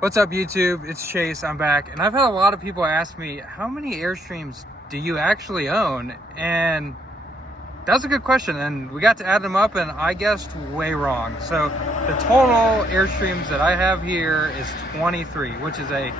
What's up, YouTube? It's Chase. I'm back, and I've had a lot of people ask me, how many Airstreams do you actually own? And that's a good question, and we got to add them up, and I guessed way wrong. So the total Airstreams that I have here is 23, which is a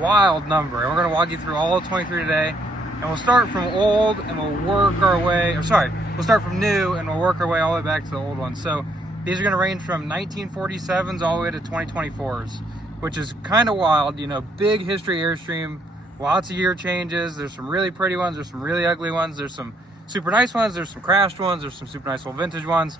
wild number, and we're going to walk you through all of 23 today. And we'll start from old, and we'll work our way, we'll start from new, and we'll work our way all the way back to the old ones. So these are going to range from 1947s all the way to 2024s. Which is kind of wild, you know, big history Airstream, lots of year changes. There's some really pretty ones, there's some really ugly ones, there's some super nice ones, there's some crashed ones, there's some super nice old vintage ones.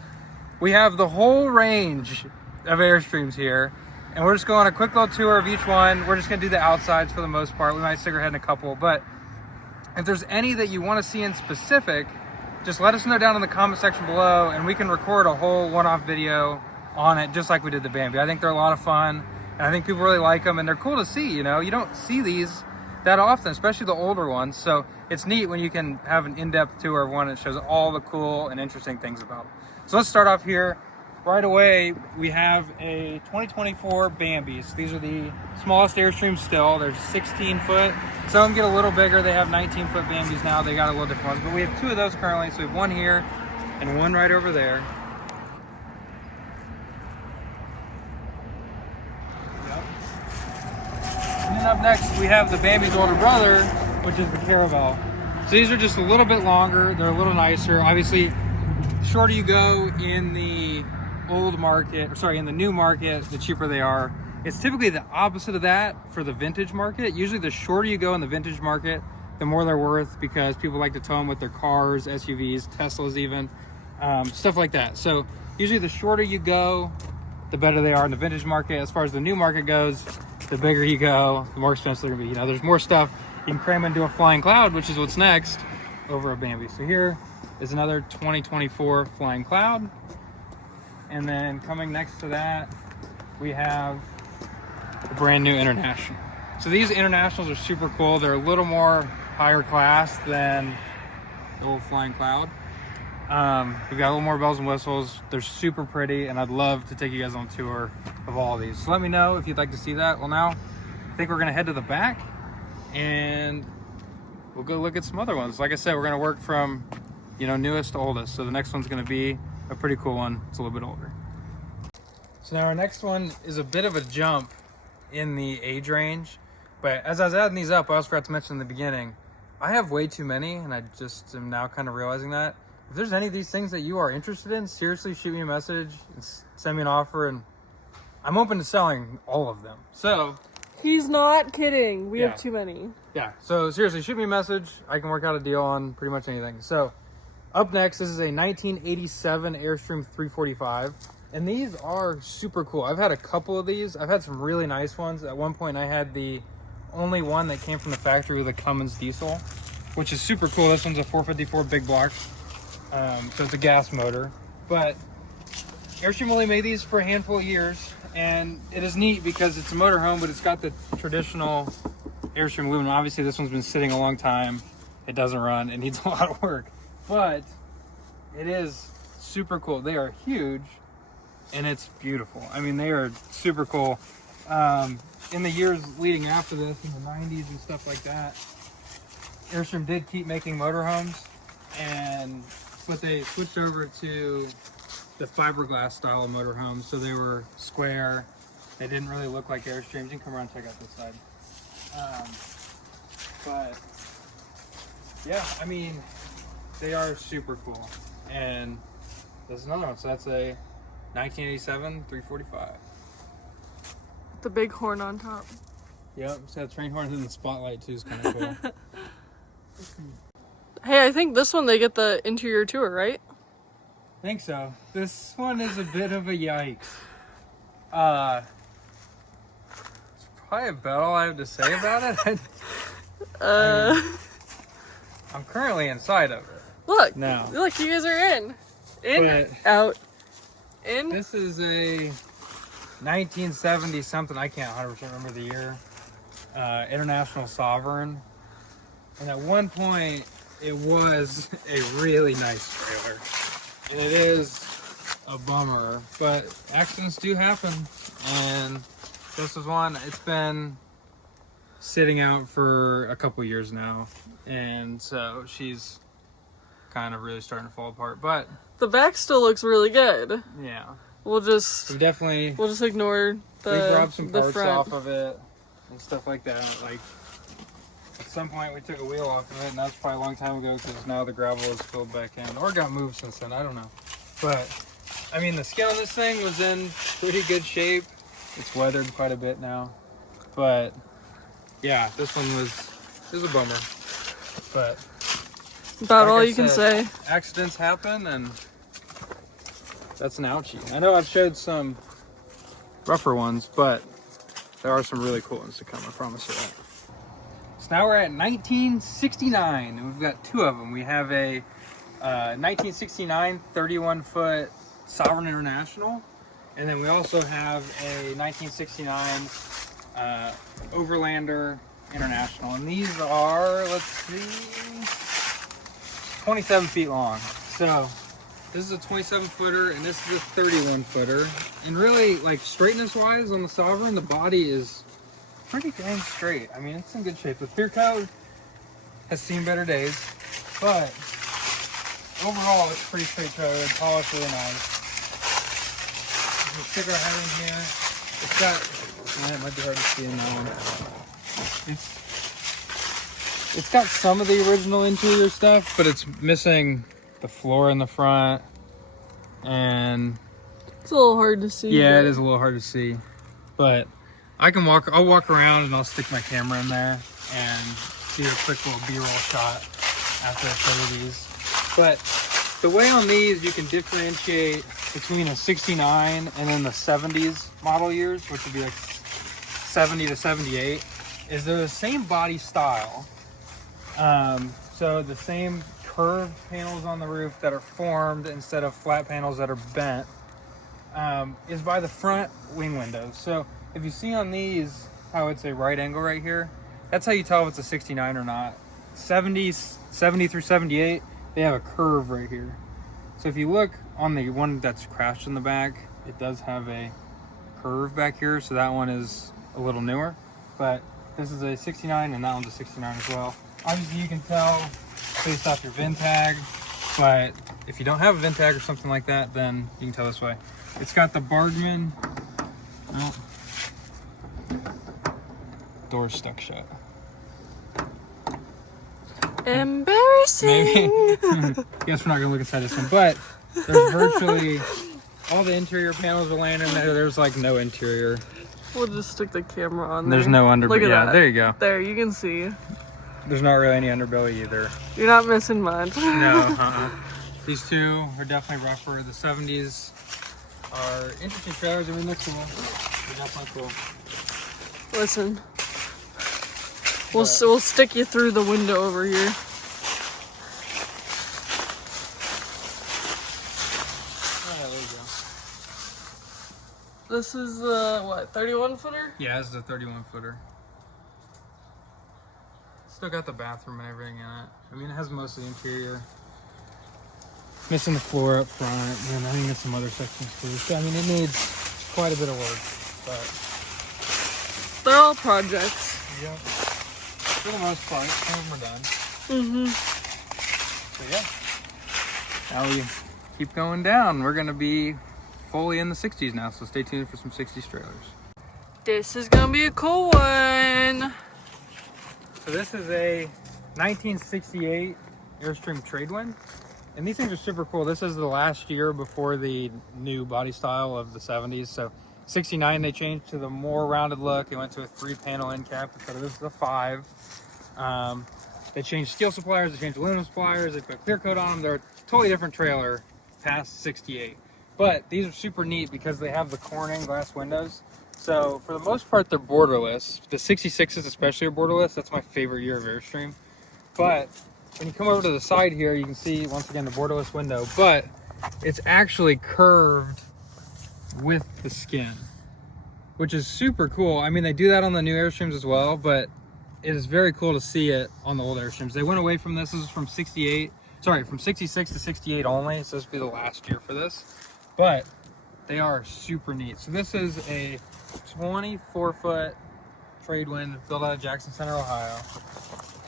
We have the whole range of Airstreams here, and we're just going on a quick little tour of each one. We're just gonna do the outsides for the most part. We might stick our head in a couple, but if there's any that you wanna see in specific, just let us know down in the comment section below, and we can record a whole one-off video on it, just like we did the Bambi. I think they're a lot of fun. And I think people really like them, and they're cool to see, you know? You don't see these that often, especially the older ones. So it's neat when you can have an in-depth tour of one that shows all the cool and interesting things about them. So let's start off here. Right away, we have a 2024 Bambis. These are the smallest Airstreams still. They're 16 foot. Some of them get a little bigger. They have 19 foot Bambis now. They got a little different ones, but we have two of those currently. So we have one here and one right over there. And then up next, we have the Bambi's older brother, which is the Caravel. So these are just a little bit longer. They're a little nicer. Obviously, the shorter you go in the old market, in the new market, the cheaper they are. It's typically the opposite of that for the vintage market. Usually the shorter you go in the vintage market, the more they're worth, because people like to tow them with their cars, SUVs, Teslas even, stuff like that. So usually the shorter you go, the better they are in the vintage market. As far as the new market goes, the bigger you go, the more expensive they're gonna be. You know, there's more stuff you can cram into a Flying Cloud, which is what's next over a Bambi. So here is another 2024 Flying Cloud. And then coming next to that, we have a brand new International. So these Internationals are super cool. They're a little more higher class than the old Flying Cloud. We've got a little more bells and whistles. They're super pretty, and I'd love to take you guys on a tour of all of these. So let me know if you'd like to see that. Well, now I think we're gonna head to the back and we'll go look at some other ones. Like I said, we're gonna work from, you know, newest to oldest. So the next one's gonna be a pretty cool one. It's a little bit older. So now our next one is a bit of a jump in the age range, but as I was adding these up, I also forgot to mention in the beginning, I have way too many, and I just am now kind of realizing that. If there's any of these things that you are interested in, seriously shoot me a message and send me an offer, and I'm open to selling all of them. So he's not kidding. We have too many. Yeah, so seriously, shoot me a message. I can work out a deal on pretty much anything. So up next, this is a 1987 Airstream 345, and these are super cool. I've had a couple of these. I've had some really nice ones. At one point, I had the only one that came from the factory with a Cummins diesel, which is super cool. This one's a 454 big block. So it's a gas motor, but Airstream only made these for a handful of years, and it is neat because it's a motorhome, but it's got the traditional Airstream aluminum. Obviously this one's been sitting a long time. It doesn't run. It needs a lot of work, but it is super cool. They are huge and it's beautiful. I mean, they are super cool. In the years leading after this, in the 90s and stuff like that, Airstream did keep making motorhomes, but they switched over to the fiberglass style of motorhomes. So they were square. They didn't really look like Airstreams. You can come around and check out this side. But yeah, I mean, they are super cool. And there's another one. So that's a 1987 345. The big horn on top. Yep, so that train horn in the spotlight too is kind of cool. Hey, I think this one they get the interior tour, right? I think so. This one is a bit of a yikes. It's probably about all I have to say about it. I'm currently inside of it. Look, now. Look, you guys are in. Out, in. This is a 1970 something. I can't 100% remember the year. International Sovereign. And at one point, it was a really nice trailer. And it is a bummer, but accidents do happen. And this is one. It's been sitting out for a couple years now, and so she's kind of really starting to fall apart. But the back still looks really good. yeah, We'll just ignore we grabbed some the parts front. off of it and stuff like that. Like at some point we took a wheel off of it, and that's probably a long time ago because now the gravel is filled back in, or got moved since then. I don't know. But I mean, the skin on this thing was in pretty good shape. It's weathered quite a bit now, but yeah, this one was a bummer. But about like all I you can said, say. Accidents happen, and that's an ouchie. I know I've showed some rougher ones, but there are some really cool ones to come, I promise you that. So now we're at 1969, and we've got two of them. We have a 1969 31-foot Sovereign International, and then we also have a 1969 Overlander International. And these are, let's see, 27 feet long. So this is a 27 footer and this is a 31 footer. And really, like, straightness wise on the Sovereign, the body is pretty dang straight. I mean, it's in good shape. The clear coat has seen better days, but overall it's pretty straight coated, polished really nice. We'll stick our head in here. It's got, man, it might be hard to see in that one. It's got some of the original interior stuff, but it's missing the floor in the front, and it's a little hard to see. Yeah, it is a little hard to see, but I'll walk around and I'll stick my camera in there and do a quick little B-roll shot after I show you these. But the way on these you can differentiate between a 69 and then the 70s model years, which would be like 70 to 78, is they're the same body style. So the same curved panels on the roof that are formed instead of flat panels that are bent is by the front wing windows. So if you see on these how it's a right angle right here, that's how you tell if it's a 69 or not. 70 through 78, they have a curve right here. So if you look on the one that's crashed in the back, it does have a curve back here, so that one is a little newer. But this is a 69 and that one's a 69 as well. Obviously you can tell based off your VIN tag, but if you don't have a VIN tag or something like that, then you can tell this way. It's got the Bargman, well, door's stuck shut. Embarrassing. Maybe. Guess we're not gonna look inside this one, but there's virtually all the interior panels are laying in there. There's like no interior. We'll just stick the camera on there. There's no underbelly. Look at that. There you go. There, you can see. There's not really any underbelly either. You're not missing much. No, These two are definitely rougher. The 70s are interesting trailers. I mean, they're cool. They're definitely cool. Listen. We'll stick you through the window over here. Oh, there you go. This is what, 31 footer? Yeah, this is a 31 footer. Still got the bathroom and everything in it. I mean, it has most of the interior. Missing the floor up front, and I think there's some other sections too. So, I mean, it needs quite a bit of work, but they're all projects. yeah, for the most part, some of them are done. So yeah, now we keep going down. We're gonna be fully in the 60s now, so stay tuned for some 60s trailers. This is gonna be a cool one. So this is a 1968 Airstream Tradewind. And these things are super cool. This is the last year before the new body style of the 70s. So 69, they changed to the more rounded look. They went to a 3-panel end cap instead of this is a 5. They changed steel suppliers, they changed aluminum suppliers, they put clear coat on them. They're a totally different trailer past 68. But these are super neat because they have the Corning glass windows. So for the most part, they're borderless. The 66s especially are borderless. That's my favorite year of Airstream. But when you come over to the side here, you can see, once again, the borderless window, but it's actually curved with the skin, which is super cool. I mean, they do that on the new Airstreams as well, but it is very cool to see it on the old Airstreams. They went away from this. This is from 68, sorry, from 66 to 68 only, so this will be the last year for this, but they are super neat. So this is a 24-foot trade wind built out of Jackson Center, Ohio.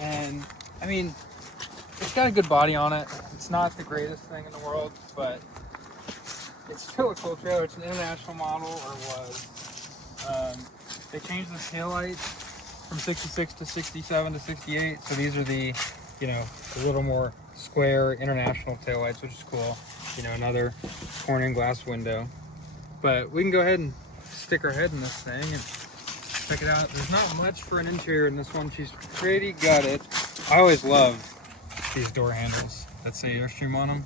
And I mean, it's got a good body on it. It's not the greatest thing in the world, but it's still a cool trailer. It's an international model, or was. They changed the taillights from 66 to 67 to 68. So these are the, you know, a little more square international taillights, which is cool. You know, another Corning glass window. But we can go ahead and stick our head in this thing and check it out. There's not much for an interior in this one. She's pretty gutted. I always love these door handles that say Airstream on them.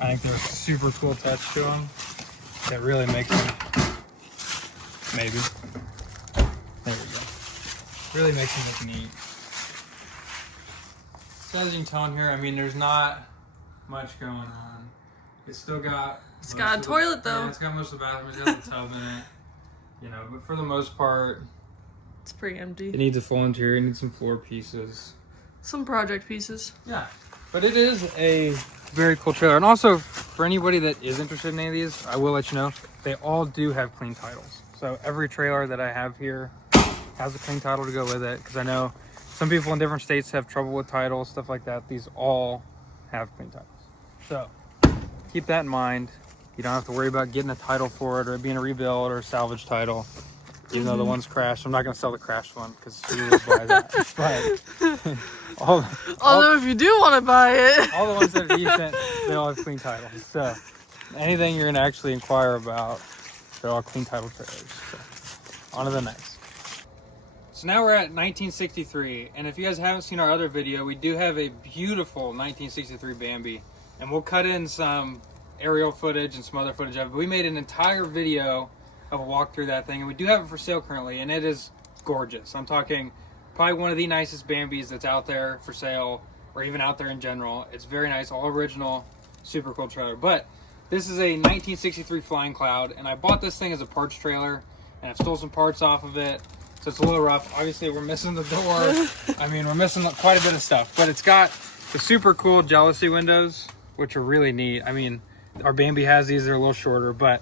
I think they're a super cool touch to them. That really makes them, maybe. There we go. Really makes them look neat. So as you can tell in here, I mean, there's not much going on. It's still got... It's got a toilet though. Yeah, it's got most of the bathroom. It has a tub in it. You know, but for the most part, it's pretty empty. It needs a full interior. It needs some floor pieces. Some project pieces. Yeah, but it is a very cool trailer. And also, for anybody that is interested in any of these, I will let you know, they all do have clean titles. So every trailer that I have here has a clean title to go with it, because I know some people in different states have trouble with titles, stuff like that. These all have clean titles. So keep that in mind. You don't have to worry about getting a title for it or it being a rebuild or a salvage title. Even though the one's crashed. I'm not going to sell the crashed one because who would buy that? But although if you do want to buy it. All the ones that are decent, they all have clean titles. So anything you're going to actually inquire about, they're all clean title trailers. So on to the next. So now we're at 1963. And if you guys haven't seen our other video, we do have a beautiful 1963 Bambi. And we'll cut in some aerial footage and some other footage of it. But we made an entire video of a walk through that thing, and we do have it for sale currently, and it is gorgeous. I'm talking probably one of the nicest Bambis that's out there for sale, or even out there in general. It's very nice, all original, super cool trailer. But this is a 1963 Flying Cloud, and I bought this thing as a parts trailer, and I've stole some parts off of it, so it's a little rough. Obviously, we're missing the door. I mean, we're missing quite a bit of stuff, but it's got the super cool jealousy windows, which are really neat. I mean, our Bambi has these, they're a little shorter, but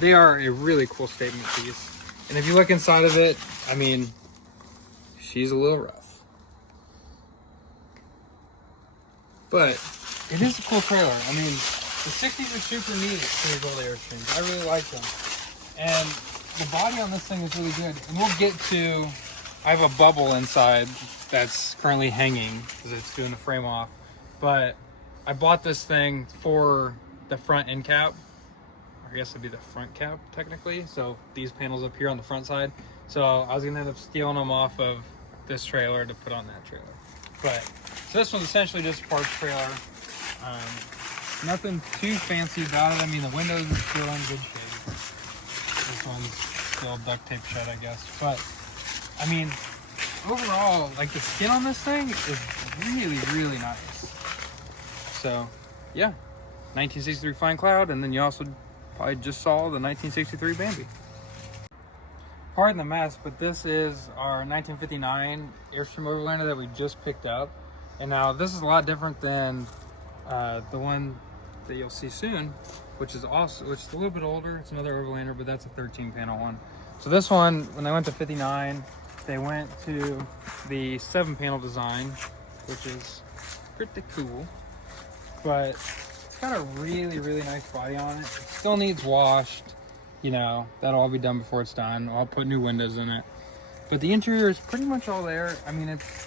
they are a really cool statement piece. And if you look inside of it, I mean, she's a little rough. But it is a cool trailer. I mean, the 60s are super neat for these old Airstreams. I really like them. And the body on this thing is really good. And we'll get to, I have a bubble inside that's currently hanging because it's doing the frame off. But I bought this thing for the front end cap. I guess it'd be the front cap technically. So these panels up here on the front side. So I was gonna end up stealing them off of this trailer to put on that trailer. But so this one's essentially just a parts trailer. Nothing too fancy about it. I mean, the windows are still in good shape. This one's still duct tape shut, I guess. But I mean, overall, like the skin on this thing is really, really nice. So yeah, 1963 Flying Cloud, and then you also probably just saw the 1963 Bambi. Pardon the mess, but this is our 1959 Airstream Overlander that we just picked up. And now this is a lot different than the one that you'll see soon, which is also, which is a little bit older. It's another Overlander, but that's a 13 panel one. So this one, when they went to 59, they went to the 7 panel design, which is pretty cool. But it's got a really, really nice body on it. It still needs washed. You know, that'll all be done before it's done. I'll put new windows in it. But the interior is pretty much all there. I mean, it's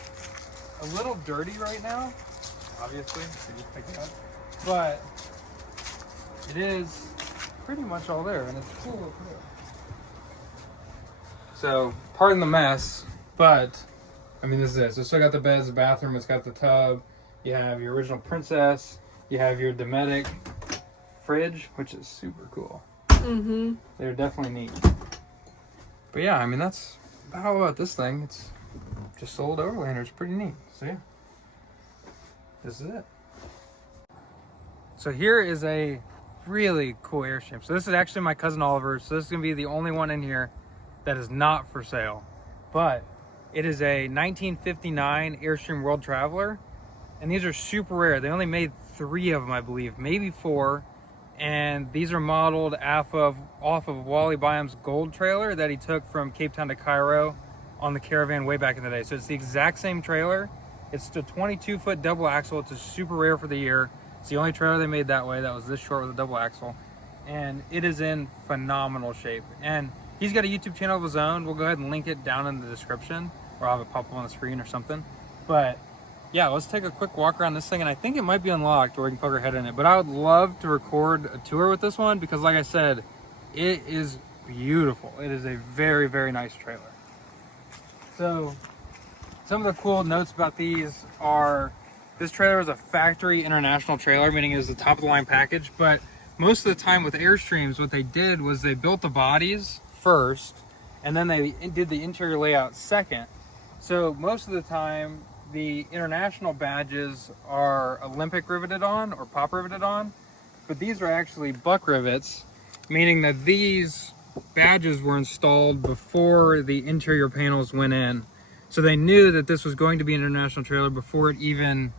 a little dirty right now, obviously, so just pick it up. But it is pretty much all there, and it's cool up there. So, pardon the mess, but, I mean, this is it. So, it's still got the beds, the bathroom, it's got the tub. You have your original Princess. You have your Dometic fridge, which is super cool. Mm-hmm. They're definitely neat. But yeah, I mean, that's about all about this thing. It's just old Overlander. It's pretty neat. So yeah, this is it. So here is a really cool Airstream. So this is actually my cousin Oliver's. So this is going to be the only one in here that is not for sale. But it is a 1959 Airstream World Traveler. And these are super rare. They only made 3 of them, I believe, maybe 4. And these are modeled off of Wally Byam's gold trailer that he took from Cape Town to Cairo on the Caravan way back in the day. So it's the exact same trailer. It's the 22-foot double axle. It's a super rare for the year. It's the only trailer they made that way that was this short with a double axle. And it is in phenomenal shape. And he's got a YouTube channel of his own. We'll go ahead and link it down in the description, or I'll have it pop up on the screen or something. But yeah, let's take a quick walk around this thing. And I think it might be unlocked or we can poke our head in it. But I would love to record a tour with this one because like I said, it is beautiful. It is a very, very nice trailer. So some of the cool notes about these are this trailer is a factory international trailer, meaning it is the top of the line package. But most of the time with Airstreams, what they did was they built the bodies first and then they did the interior layout second. So most of the time, the international badges are Olympic riveted on or pop riveted on, but these are actually buck rivets, meaning that these badges were installed before the interior panels went in. So they knew that this was going to be an international trailer before it even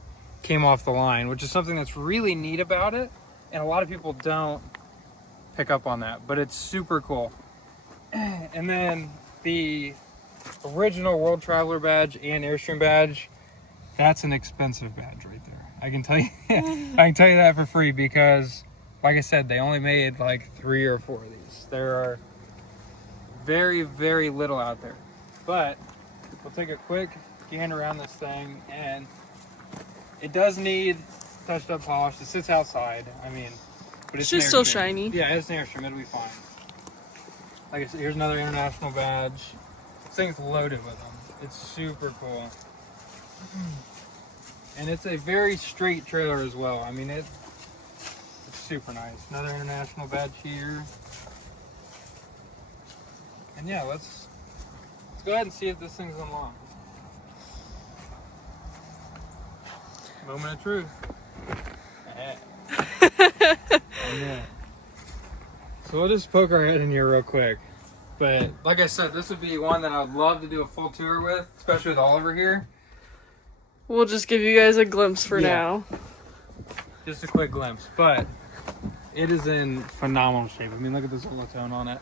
came off the line, which is something that's really neat about it. And a lot of people don't pick up on that, but it's super cool. And then the original World Traveler badge and Airstream badge, that's an expensive badge right there. I can tell you, I can tell you that for free because, like I said, they only made like 3 or 4 of these. There are very, very little out there. But we'll take a quick scan around this thing, and it does need touched up polish. It sits outside. I mean, but it's just still shiny. Yeah, it's an Airstream. It'll be fine. Like I said, here's another international badge. This thing's loaded with them. It's super cool. And it's a very straight trailer as well. I mean, it's super nice. Another international badge here. And yeah, let's go ahead and see if this thing's unlocked. Moment of truth. Yeah. So we'll just poke our head in here real quick. But like I said, this would be one that I would love to do a full tour with, especially with Oliver here. We'll just give you guys a glimpse for now. Just a quick glimpse, but it is in phenomenal shape. I mean, look at the Zolatone on it.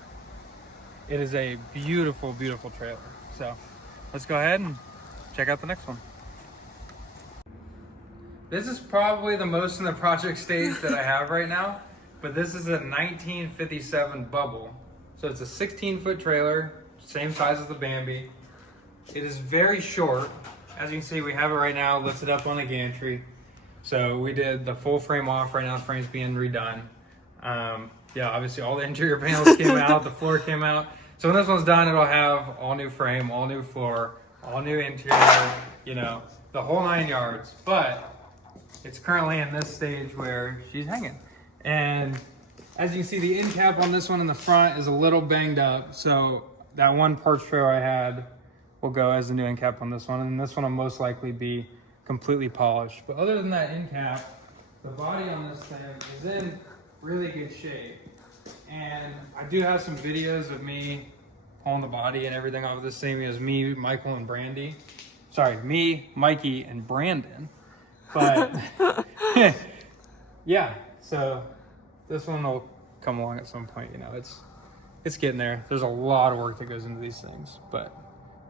It is a beautiful, beautiful trailer. So let's go ahead and check out the next one. This is probably the most in the project stage that I have right now, but this is a 1957 Bubble. So it's a 16-foot trailer, same size as the Bambi. It is very short. As you can see, we have it right now lifted up on a gantry. So we did the full frame off. Right now the frame's being redone. Yeah, obviously all the interior panels came out, the floor came out. So when this one's done, it'll have all new frame, all new floor, all new interior, you know, the whole 9 yards. But it's currently in this stage where she's hanging. And as you can see, the end cap on this one in the front is a little banged up. So that one parts trailer I had will go as the new end cap on this one. And this one will most likely be completely polished. But other than that end cap, the body on this thing is in really good shape. And I do have some videos of me pulling the body and everything off of this thing. As me, Michael, and Brandy. Sorry, me, Mikey, and Brandon. But yeah, so this one will come along at some point. You know, it's getting there. There's a lot of work that goes into these things, but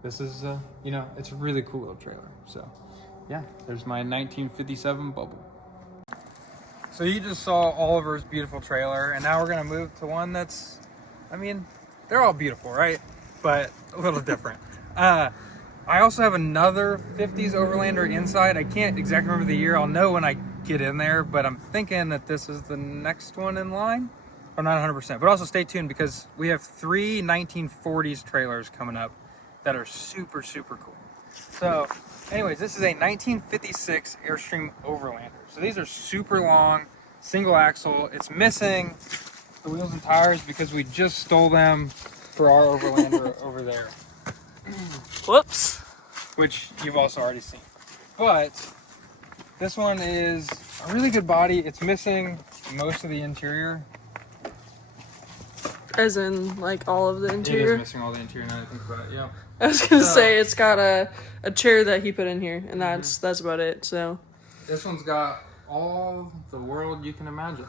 this is you know, it's a really cool little trailer. So yeah, there's my 1957 Bubble. So you just saw Oliver's beautiful trailer, and now we're gonna move to one that's, I mean, they're all beautiful, right? But a little different. I also have another 50s Overlander inside. I can't exactly remember the year. I'll know when I get in there, but I'm thinking that this is the next one in line. I'm not 100%, but also stay tuned because we have 3 1940s trailers coming up that are super, super cool. So anyways, this is a 1956 Airstream Overlander. So these are super long, single axle. It's missing the wheels and tires because we just stole them for our Overlander over there. Whoops. Which you've also already seen. But this one is a really good body. It's missing most of the interior. As in, like, all of the interior? It is missing all the interior now that I think about it, yeah. I was gonna say, it's got a chair that he put in here, and that's about it, so. This one's got all the world you can imagine.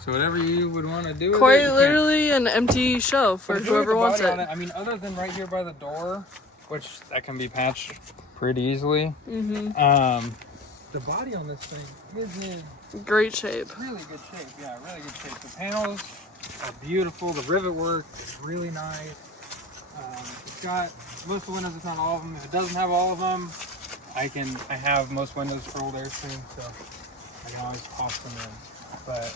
So whatever you would want to do with it, Quite you can. literally an empty shelf for But if you look at whoever the wants body on it. I mean, other than right here by the door, which that can be patched pretty easily. The body on this thing is in Great shape. really good shape. Yeah, really good shape. The panels are beautiful. The rivet work is really nice. It's got most of the windows, if not all of them. If it doesn't have all of them, I have most windows for old Airstream, so I can always toss them in. But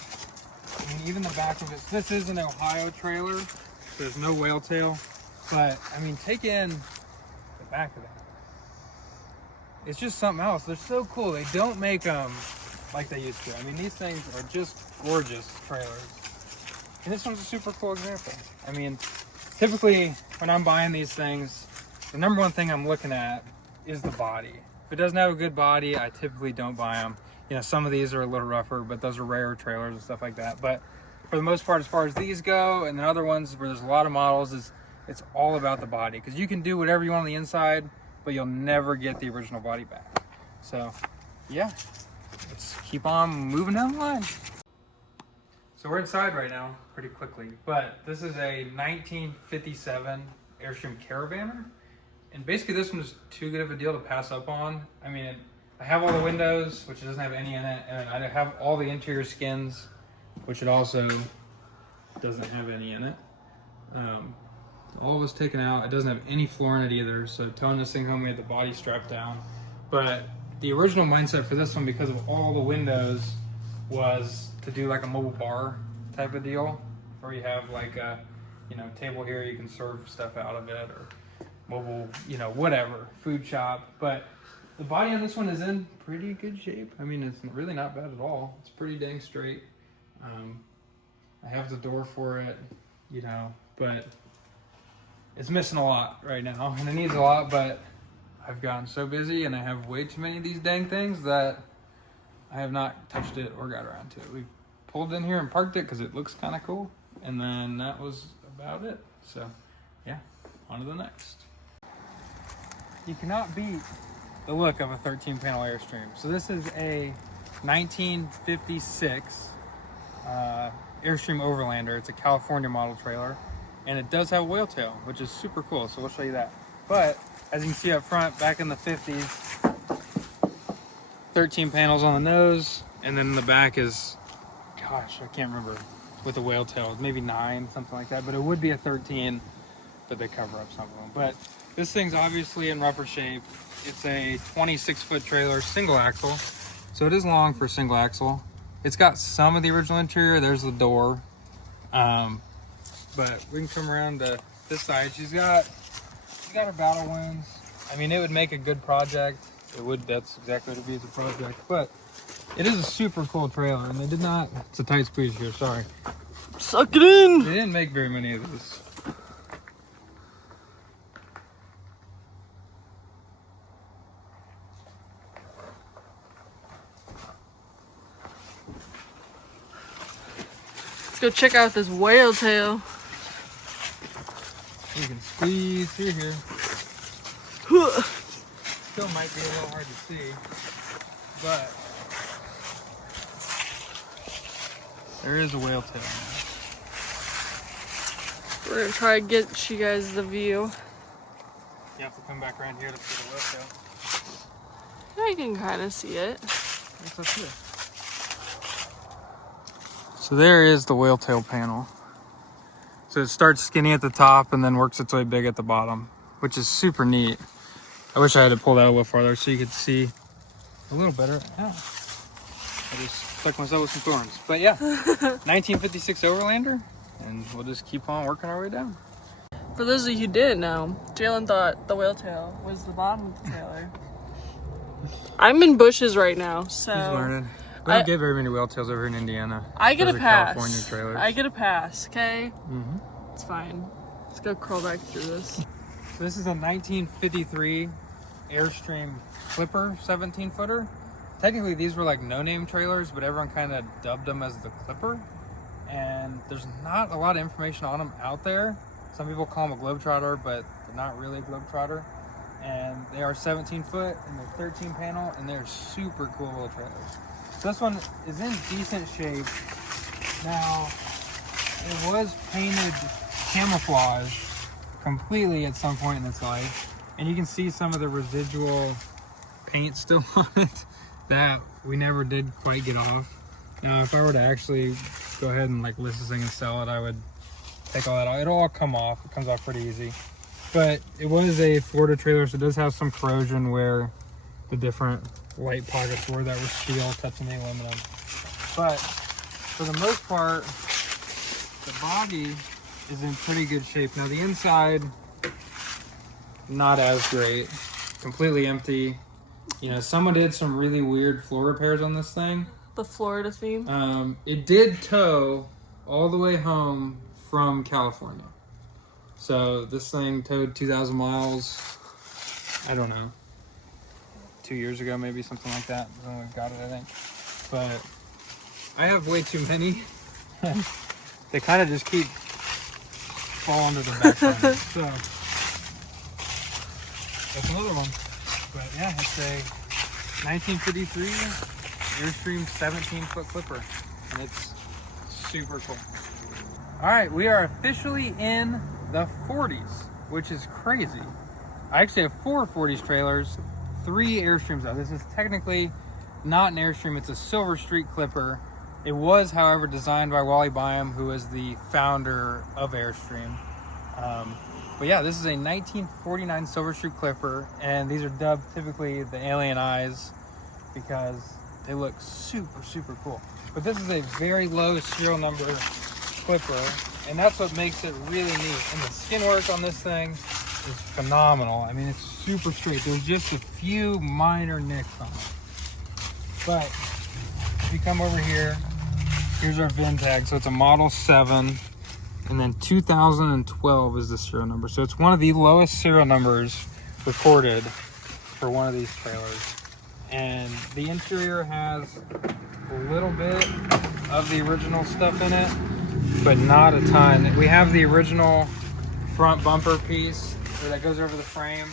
I mean, even the back of it. This is an Ohio trailer, so there's no whale tail. But I mean, take in the back of that. It's just something else. They're so cool. They don't make them like they used to. I mean, these things are just gorgeous trailers. And this one's a super cool example. I mean, typically when I'm buying these things, the number one thing I'm looking at is the body. If it doesn't have a good body, I typically don't buy them. You know, some of these are a little rougher, but those are rare trailers and stuff like that. But for the most part, as far as these go, and then other ones where there's a lot of models, it's all about the body. Because you can do whatever you want on the inside, but you'll never get the original body back. So, yeah, let's keep on moving down the line. So we're inside right now, pretty quickly, but this is a 1957 Airstream Caravanner. And basically this one's too good of a deal to pass up on. I mean, I have all the windows, which it doesn't have any in it, and I have all the interior skins, which it also doesn't have any in it. All was taken out. It doesn't have any floor in it either, so towing this thing home, we had the body strapped down. But the original mindset for this one, because of all the windows, was to do like a mobile bar type of deal, where you have like a, you know, table here, you can serve stuff out of it, or mobile, you know, whatever, food shop. But the body on this one is in pretty good shape. I mean, it's really not bad at all. It's pretty dang straight. I have the door for it, you know, but it's missing a lot right now, and it needs a lot, but I've gotten so busy and I have way too many of these dang things that I have not touched it or got around to it. We pulled in here and parked it because it looks kind of cool, and then that was about it. So yeah, on to the next. You cannot beat the look of a 13 panel Airstream. So this is a 1956 Airstream Overlander. It's a California model trailer, and it does have a whale tail, which is super cool, so we'll show you that. But as you can see up front, back in the 50s, 13 panels on the nose, and then the back is, gosh, I can't remember, with a whale tail, maybe 9, something like that, but it would be a 13, but they cover up some of them. But this thing's obviously in rougher shape. It's a 26-foot trailer, single axle, so it is long for single axle. It's got some of the original interior. There's the door, but we can come around to this side. She's got her battle wounds. I mean, it would make a good project. It would. That's exactly what it would be as a project. But it is a super cool trailer, and they did not. It's a tight squeeze here. Sorry. Suck it in. They didn't make very many of these. Let's go check out this whale tail. You can squeeze through here. Still might be a little hard to see, but there is a whale tail. We're gonna try to get you guys the view. You have to come back around here to see the whale tail. I can kind of see it. It's up here. So there is the whale tail panel. So it starts skinny at the top and then works its way big at the bottom, which is super neat. I wish I had to pull that a little farther so you could see a little better. Yeah. I just stuck myself with some thorns. But yeah, 1956 Overlander, and we'll just keep on working our way down. For those of you who didn't know, Jalen thought the whale tail was the bottom of the trailer. I'm in bushes right now, so He's learning. We don't get very many whale tails over here in Indiana. I get a pass. California trailers. I get a pass, okay? Mm-hmm. It's fine. Let's go crawl back through this. So this is a 1953 Airstream Clipper 17-footer. Technically, these were like no-name trailers, but everyone kind of dubbed them as the Clipper. And there's not a lot of information on them out there. Some people call them a Globetrotter, but they're not really a Globetrotter. And they are 17-foot, and they're 13 panel, and they're super cool little trailers. So this one is in decent shape. Now, it was painted camouflage completely at some point in its life, and you can see some of the residual paint still on it that we never did quite get off. Now, if I were to actually go ahead and like list this thing and sell it, I would take all that off. It'll all come off. It comes off pretty easy. But it was a Florida trailer, so it does have some corrosion where the different light pockets were that were steel touching the aluminum. But for the most part, the body is in pretty good shape. Now the inside, not as great. Completely empty. You know, someone did some really weird floor repairs on this thing. The Florida theme. It did tow all the way home from California. So this thing towed 2,000 miles, I don't know, 2 years ago, maybe something like that. When we got it, I think. But I have way too many. They kind of just keep fall under the back burner. So that's another one. But yeah, it's a 1953 Airstream 17-foot clipper, and it's super cool. All right, we are officially in the 40s, which is crazy. I actually have 4 40s trailers, 3 Airstreams out. This is technically not an Airstream, it's a Silver Street clipper. It was, however, designed by Wally Byam, who is the founder of Airstream. But yeah, this is a 1949 Silver Street clipper, and these are dubbed typically the alien eyes because they look super, super cool. But this is a very low serial number clipper, and that's what makes it really neat. And the skin work on this thing is phenomenal. I mean, it's super straight. There's just a few minor nicks on it. But if you come over here, here's our VIN tag. So it's a Model 7, and then 2012 is the serial number. So it's one of the lowest serial numbers recorded for one of these trailers. And the interior has a little bit of the original stuff in it, but not a ton. We have the original front bumper piece that goes over the frame,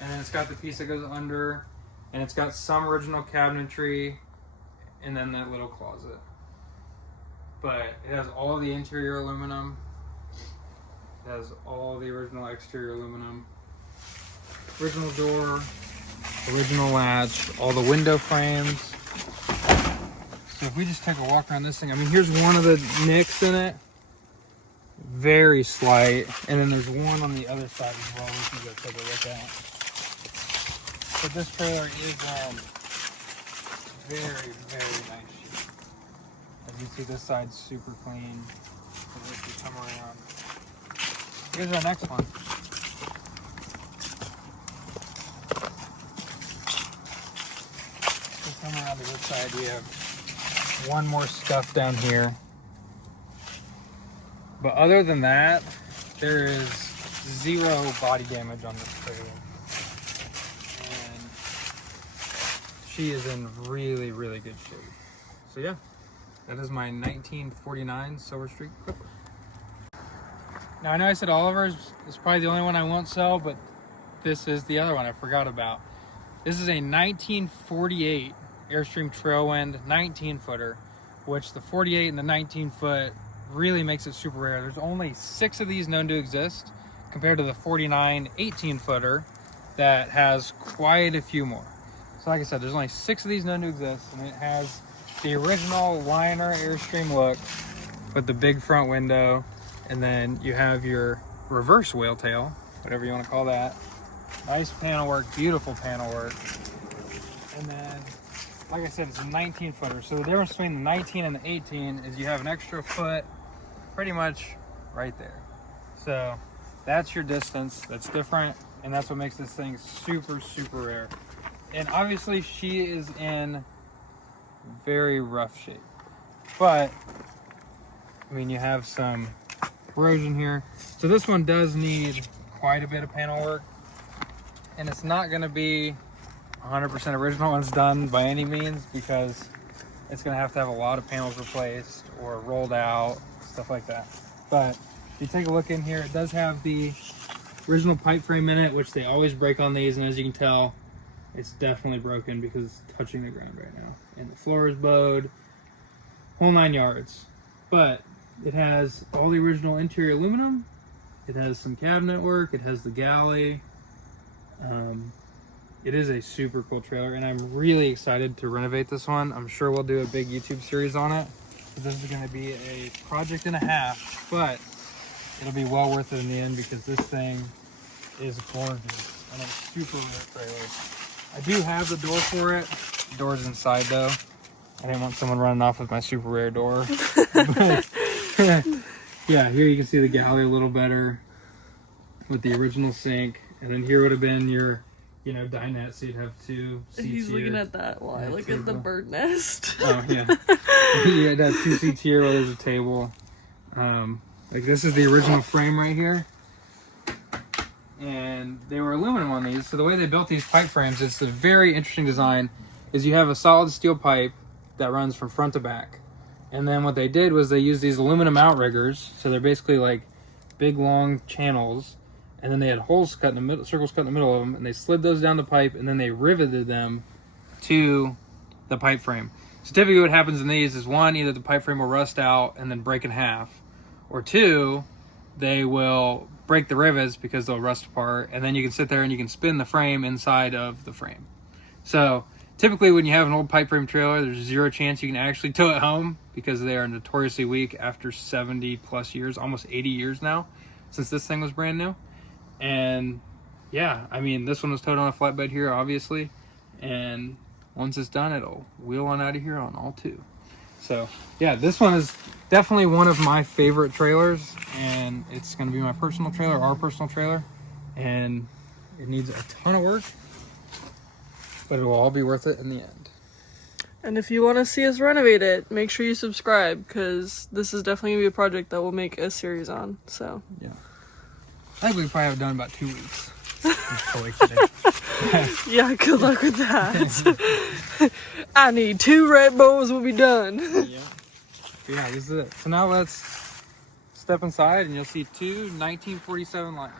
and then it's got the piece that goes under, and it's got some original cabinetry, and then that little closet. But it has all the interior aluminum. It has all the original exterior aluminum. Original door, original latch, all the window frames. So if we just take a walk around this thing, I mean, here's one of the nicks in it. Very slight. And then there's one on the other side as well we can go take a look at. But this trailer is very, very nice shape. As you see, this side's super clean. So if you come around. Here's our next one. So come around to this side, we have one more scuff down here. But other than that, there is 0 body damage on this trailer. And she is in really, really good shape. So yeah, that is my 1949 Silver Street clipper. Now I know I said Oliver's is probably the only one I won't sell, but this is the other one I forgot about. This is a 1948 Airstream Trailwind 19-footer, which the 48 and the 19-foot really makes it super rare. There's only 6 of these known to exist compared to the 49 18-footer that has quite a few more. So like I said, there's only 6 of these known to exist, and it has the original liner Airstream look with the big front window, and then you have your reverse whale tail, whatever you want to call that. Nice panel work, beautiful panel work. And then, like I said, it's a 19-footer. So the difference between the 19 and the 18 is you have an extra foot pretty much right there. So that's your distance. That's different, and that's what makes this thing super, super rare. And obviously she is in very rough shape. But, I mean, you have some corrosion here. So this one does need quite a bit of panel work. And it's not going to be 100% original when it's done by any means, because it's going to have a lot of panels replaced or rolled out, stuff like that. But if you take a look in here, it does have the original pipe frame in it, which they always break on these, and as you can tell, it's definitely broken because it's touching the ground right now. And the floor is bowed, whole 9 yards. but it has all the original interior aluminum. It has some cabinet work. It has the galley. It is a super cool trailer, and I'm really excited to renovate this one. I'm sure we'll do a big YouTube series on it. This is going to be a project and a half, but it'll be well worth it in the end because this thing is gorgeous and it's super rare trailer. I do have the door for it. The door's inside though. I didn't want someone running off with my super rare door. But, yeah, here you can see the galley a little better with the original sink, and then here would have been your, you know, dinette, so you'd have two seats. He's here. looking at that while I look at the bird nest. Oh yeah. You had 2 seats here while there's a table. Like this is the original frame right here. And they were aluminum on these. So the way they built these pipe frames, it's a very interesting design, is you have a solid steel pipe that runs from front to back. And then what they did was they used these aluminum outriggers. So they're basically like big long channels. And then they had holes cut in the middle, circles cut in the middle of them, and they slid those down the pipe, and then they riveted them to the pipe frame. So typically what happens in these is one, either the pipe frame will rust out and then break in half, or two, they will break the rivets because they'll rust apart, and then you can sit there and you can spin the frame inside of the frame. So typically when you have an old pipe frame trailer, there's zero chance you can actually tow it home because they are notoriously weak after 70 plus years, almost 80 years now, since this thing was brand new. And yeah, I mean, this one was towed on a flatbed here, obviously, and once it's done, it'll wheel on out of here on all two. So yeah, this one is definitely one of my favorite trailers, and it's going to be my personal trailer, our personal trailer, and it needs a ton of work, but it will all be worth it in the end. And if you want to see us renovate it, make sure you subscribe, because this is definitely going to be a project that we'll make a series on. So yeah, I think we probably have done about 2 weeks. I'm totally kidding. yeah, good luck with that. I need 2 Red Bulls, we'll be done. Yeah, this is it. So now let's step inside and you'll see 2 1947 liners.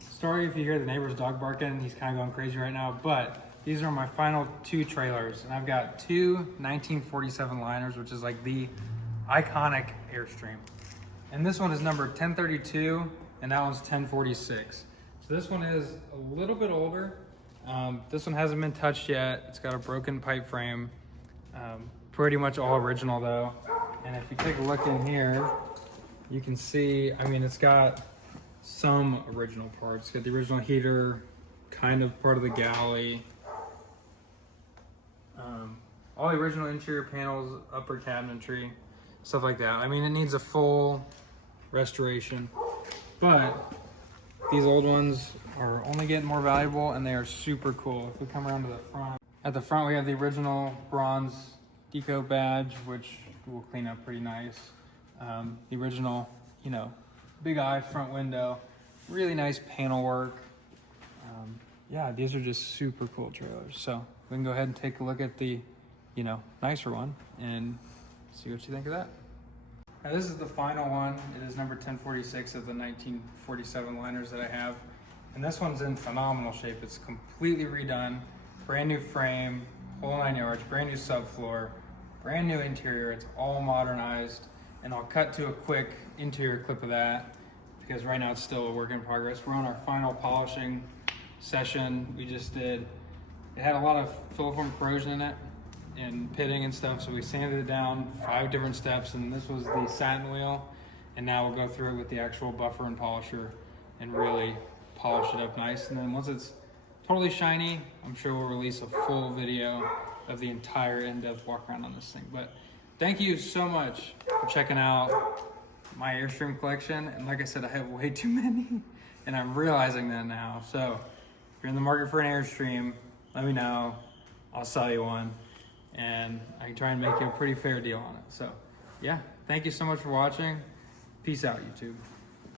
Sorry if you hear the neighbor's dog barking, he's kind of going crazy right now, but these are my final 2 trailers, and I've got 2 1947 liners, which is like the iconic Airstream. And this one is number 1032, and that one's 1046. So this one is a little bit older. This one hasn't been touched yet. It's got a broken pipe frame. Pretty much all original though. And if you take a look in here, you can see, I mean, it's got some original parts. It's got the original heater, kind of part of the galley. All the original interior panels, upper cabinetry, stuff like that. I mean, it needs a full restoration, but these old ones are only getting more valuable, and they are super cool. If we come around to the front, at the front we have the original bronze deco badge, which will clean up pretty nice. The original, you know, big eye front window, really nice panel work. Yeah, these are just super cool trailers. So we can go ahead and take a look at the, you know, nicer one and see what you think of that. Now this is the final one. It is number 1046 of the 1947 liners that I have. And this one's in phenomenal shape. It's completely redone, brand new frame, whole 9 yards, brand new subfloor, brand new interior. It's all modernized. And I'll cut to a quick interior clip of that because right now it's still a work in progress. We're on our final polishing session we just did. It had a lot of filiform corrosion in it and pitting and stuff, so we sanded it down 5 different steps, and this was the satin wheel, and now we'll go through it with the actual buffer and polisher and really polish it up nice. And then once it's totally shiny, I'm sure we'll release a full video of the entire in-depth walk around on this thing. But thank you so much for checking out my Airstream collection, and like I said, I have way too many and I'm realizing that now. So if you're in the market for an Airstream, let me know. I'll sell you one, and I can try and make you a pretty fair deal on it. So yeah, thank you so much for watching. Peace out, YouTube.